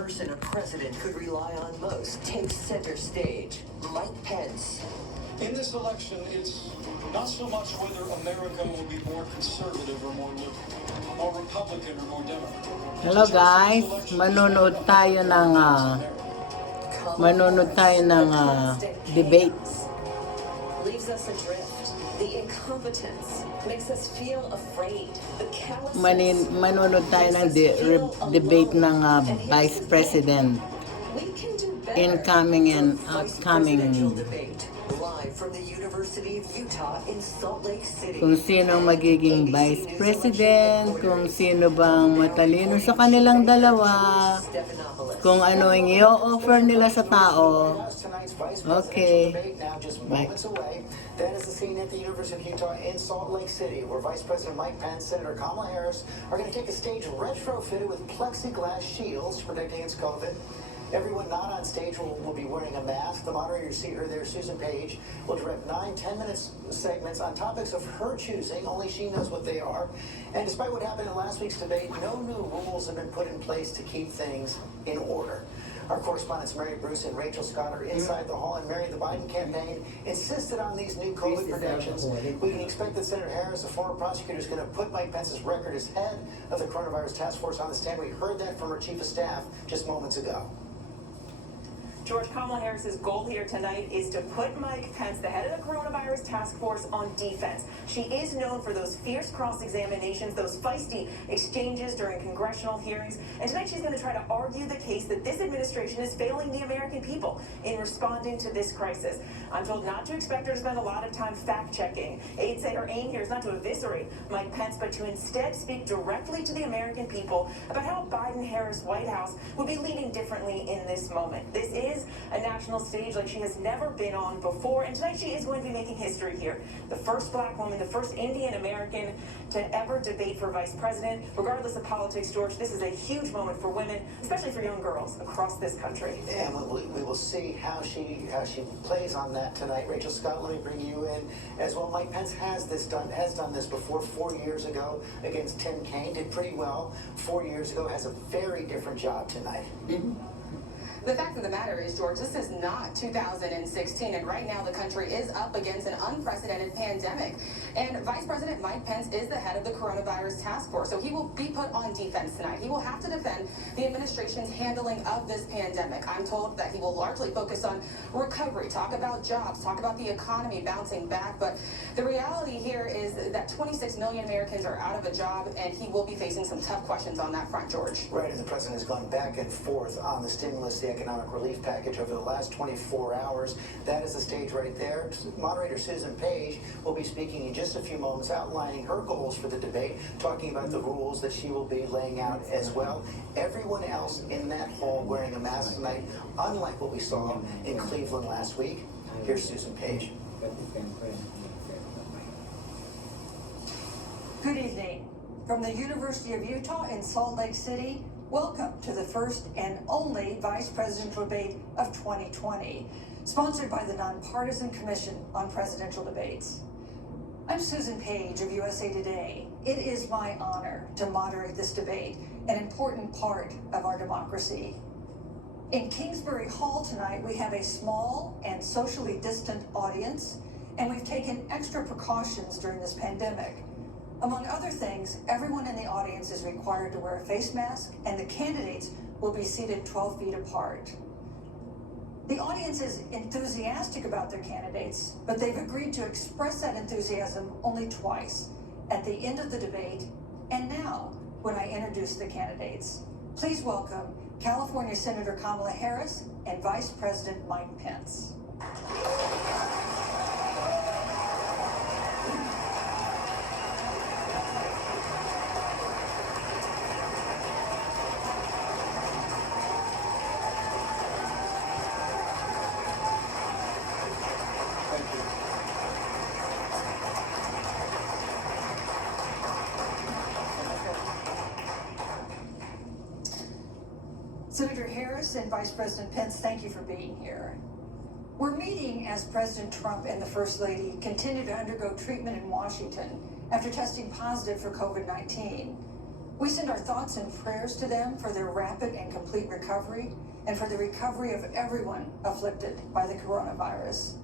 person a president could rely on most takes center stage. Mike Pence. In this election, it's not so much whether America will be more conservative or more liberal, more Republican or more Democrat. Hello guys, manonood tayo ng debate. Leaves us adrift. The incompetence makes us feel afraid. The callousness Manonood tayo ng debate ng Vice President. We can do better. Incoming and outcoming. Live from the University of Utah in Salt Lake City. Kung sino magiging Vice President, kung sino bang matalino sa kanilang dalawa, kung ano yung i-offer nila sa tao. Okay. Bye. That is the scene at the University of Utah in Salt Lake City, where Vice President Mike Pence, Senator Kamala Harris are going to take a stage retrofitted with plexiglass shields to protect against COVID. Everyone not on stage will be wearing a mask. The moderator, you see her there, Susan Page, will direct 9-10 minutes segments on topics of her choosing. Only she knows what they are. And despite what happened in last week's debate, no new rules have been put in place to keep things in order. Our correspondents Mary Bruce and Rachel Scott are inside the hall, and Mary, the Biden campaign insisted on these new COVID protections. We can expect that Senator Harris, a former prosecutor, is going to put Mike Pence's record as head of the coronavirus task force on the stand. We heard that from her chief of staff just moments ago. George, Kamala Harris's goal here tonight is to put Mike Pence, the head of the coronavirus task force, on defense. She is known for those fierce cross-examinations, those feisty exchanges during congressional hearings. And tonight she's going to try to argue the case that this administration is failing the American people in responding to this crisis. I'm told not to expect her to spend a lot of time fact-checking. Aides say her aim here is not to eviscerate Mike Pence, but to instead speak directly to the American people about how a Biden-Harris White House would be leading differently in this moment. This is a national stage like she has never been on before, and tonight she is going to be making history here. The first black woman, the first Indian American to ever debate for vice president. Regardless of politics, George, this is a huge moment for women, especially for young girls across this country. And we will see how she plays on that tonight. Rachel Scott, let me bring you in as well. Mike Pence has done this before 4 years ago against Tim Kaine, did pretty well 4 years ago, has a very different job tonight. The fact of the matter is, George, this is not 2016, and right now the country is up against an unprecedented pandemic. And Vice President Mike Pence is the head of the coronavirus task force, so he will be put on defense tonight. He will have to defend the administration's handling of this pandemic. I'm told that he will largely focus on recovery, talk about jobs, talk about the economy bouncing back. But the reality here is that 26 million Americans are out of a job, and he will be facing some tough questions on that front, George. Right, and the president has gone back and forth on the stimulus, the economic relief package over the last 24 hours. That is the stage right there. Moderator Susan Page will be speaking in just a few moments, outlining her goals for the debate, talking about the rules that she will be laying out as well. Everyone else in that hall wearing a mask tonight, unlike what we saw in Cleveland last week. Here's Susan Page. Good evening. From the University of Utah in Salt Lake City, welcome to the first and only Vice Presidential Debate of 2020, sponsored by the Nonpartisan Commission on Presidential Debates. I'm Susan Page of USA Today. It is my honor to moderate this debate, an important part of our democracy. In Kingsbury Hall tonight, we have a small and socially distant audience, and we've taken extra precautions during this pandemic. Among other things, everyone in the audience is required to wear a face mask, and the candidates will be seated 12 feet apart. The audience is enthusiastic about their candidates, but they've agreed to express that enthusiasm only twice, at the end of the debate and now when I introduce the candidates. Please welcome California Senator Kamala Harris and Vice President Mike Pence. Senator Harris and Vice President Pence, thank you for being here. We're meeting as President Trump and the First Lady continue to undergo treatment in Washington after testing positive for COVID-19. We send our thoughts and prayers to them for their rapid and complete recovery and for the recovery of everyone afflicted by the coronavirus.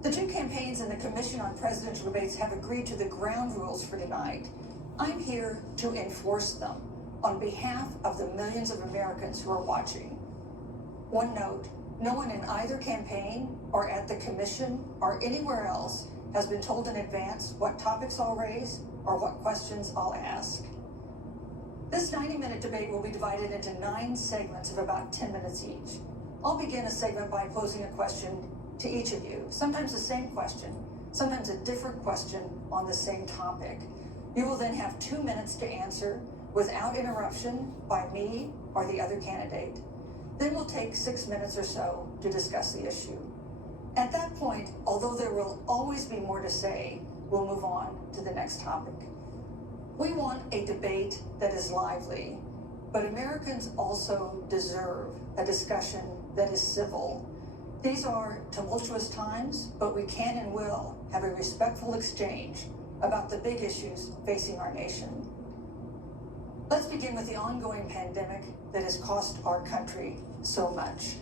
The two campaigns and the Commission on Presidential Debates have agreed to the ground rules for tonight. I'm here to enforce them on behalf of the millions of Americans who are watching. One note, no one in either campaign or at the Commission or anywhere else has been told in advance what topics I'll raise or what questions I'll ask. This 90-minute debate will be divided into 9 segments of about 10 minutes each. I'll begin a segment by posing a question to each of you, sometimes the same question, sometimes a different question on the same topic. You will then have 2 minutes to answer without interruption by me or the other candidate. Then we'll take 6 minutes or so to discuss the issue. At that point, although there will always be more to say, we'll move on to the next topic. We want a debate that is lively, but Americans also deserve a discussion that is civil. These are tumultuous times, but we can and will have a respectful exchange about the big issues facing our nation. Let's begin with the ongoing pandemic that has cost our country so much.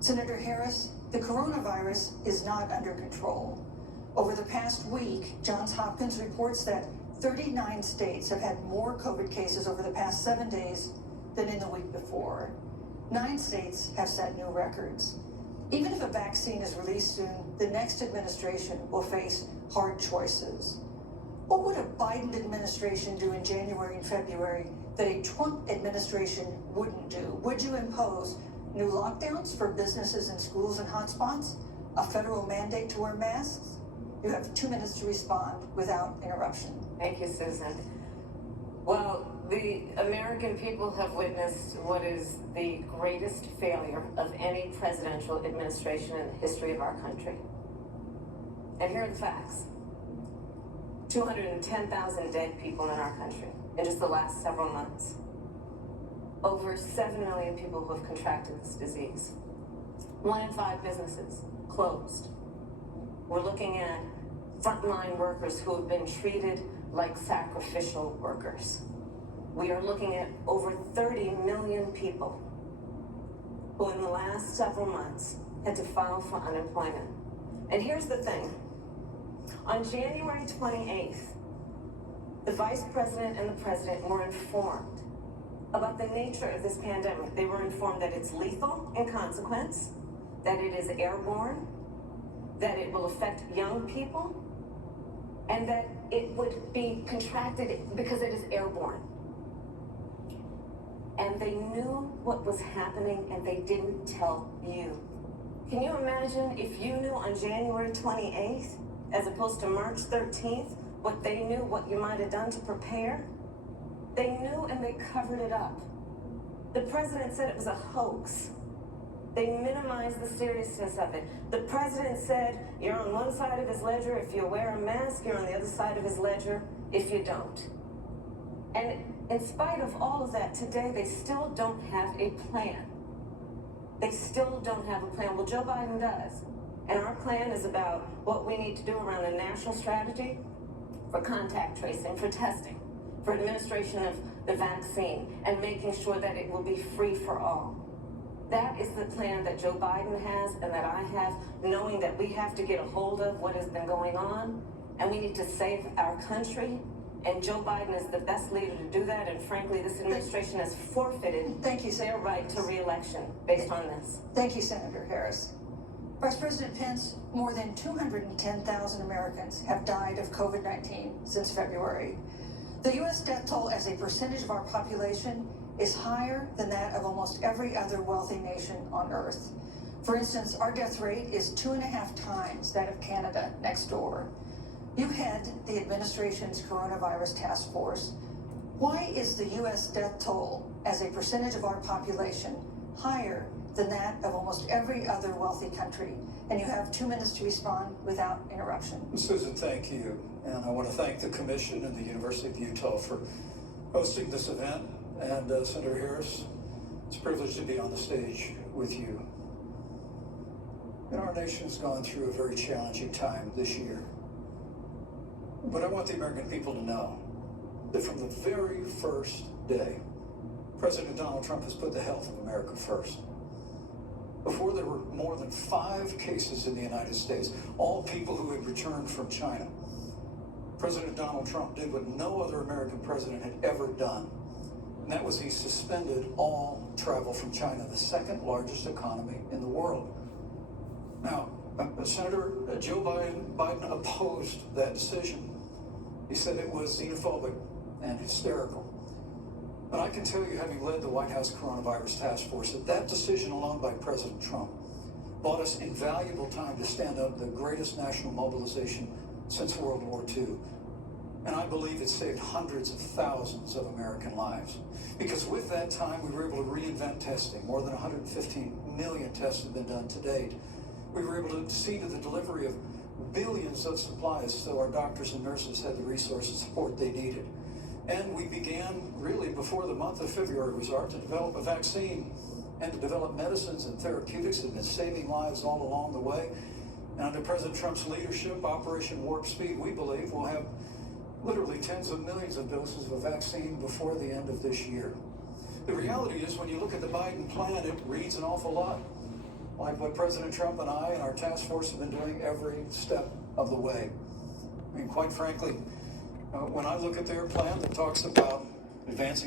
Senator Harris, the coronavirus is not under control. Over the past week, Johns Hopkins reports that 39 states have had more COVID cases over the past 7 days than in the week before. 9 states have set new records. Even if a vaccine is released soon, the next administration will face hard choices. What would a Biden administration do in January and February that a Trump administration wouldn't do? Would you impose new lockdowns for businesses and schools and hotspots? A federal mandate to wear masks? You have 2 minutes to respond without interruption. Thank you, Susan. Well, the American people have witnessed what is the greatest failure of any presidential administration in the history of our country. And here are the facts. 210,000 dead people in our country in just the last several months. Over 7 million people who have contracted this disease. 1 in 5 businesses closed. We're looking at frontline workers who have been treated like sacrificial workers. We are looking at over 30 million people who in the last several months had to file for unemployment. And here's the thing. On January 28th, the Vice President and the President were informed about the nature of this pandemic. They were informed that it's lethal in consequence, that it is airborne, that it will affect young people, and that it would be contracted because it is airborne. And they knew what was happening and they didn't tell you. Can you imagine if you knew on January 28th, as opposed to March 13th, what they knew, what you might have done to prepare? They knew and they covered it up. The president said it was a hoax. They minimized the seriousness of it. The president said, you're on one side of his ledger if you wear a mask, you're on the other side of his ledger if you don't. And in spite of all of that, today they still don't have a plan. They still don't have a plan. Well, Joe Biden does. And our plan is about what we need to do around a national strategy for contact tracing, for testing, for administration of the vaccine, and making sure that it will be free for all. That is the plan that Joe Biden has and that I have, knowing that we have to get a hold of what has been going on, and we need to save our country. And Joe Biden is the best leader to do that, and frankly, this administration has forfeited their right to re-election based on this. Thank you, Senator Harris. Vice President Pence, more than 210,000 Americans have died of COVID-19 since February. The U.S. death toll as a percentage of our population is higher than that of almost every other wealthy nation on earth. For instance, our death rate is 2.5 times that of Canada next door. You head the administration's coronavirus task force. Why is the U.S. death toll as a percentage of our population higher than that of almost every other wealthy country? And you have 2 minutes to respond without interruption. Susan, thank you. And I want to thank the Commission and the University of Utah for hosting this event. And Senator Harris, it's a privilege to be on the stage with you. And our nation's gone through a very challenging time this year. But I want the American people to know that from the very first day, President Donald Trump has put the health of America first. Before there were more than 5 cases in the United States, all people who had returned from China, President Donald Trump did what no other American president had ever done, and that was he suspended all travel from China, the second largest economy in the world. Now, Senator Joe Biden opposed that decision. He said it was xenophobic and hysterical. But I can tell you, having led the White House Coronavirus Task Force, that decision alone by President Trump bought us invaluable time to stand up the greatest national mobilization since World War II. And I believe it saved hundreds of thousands of American lives. Because with that time, we were able to reinvent testing. More than 115 million tests have been done to date. We were able to see to the delivery of billions of supplies so our doctors and nurses had the resources and support they needed. And we began, really, before the month of February was out, to develop a vaccine and to develop medicines and therapeutics that have been saving lives all along the way. And under President Trump's leadership, Operation Warp Speed, we believe we'll have literally tens of millions of doses of a vaccine before the end of this year. The reality is, when you look at the Biden plan, it reads an awful lot like what President Trump and I and our task force have been doing every step of the way. I mean, quite frankly, when I look at their plan that talks about advancing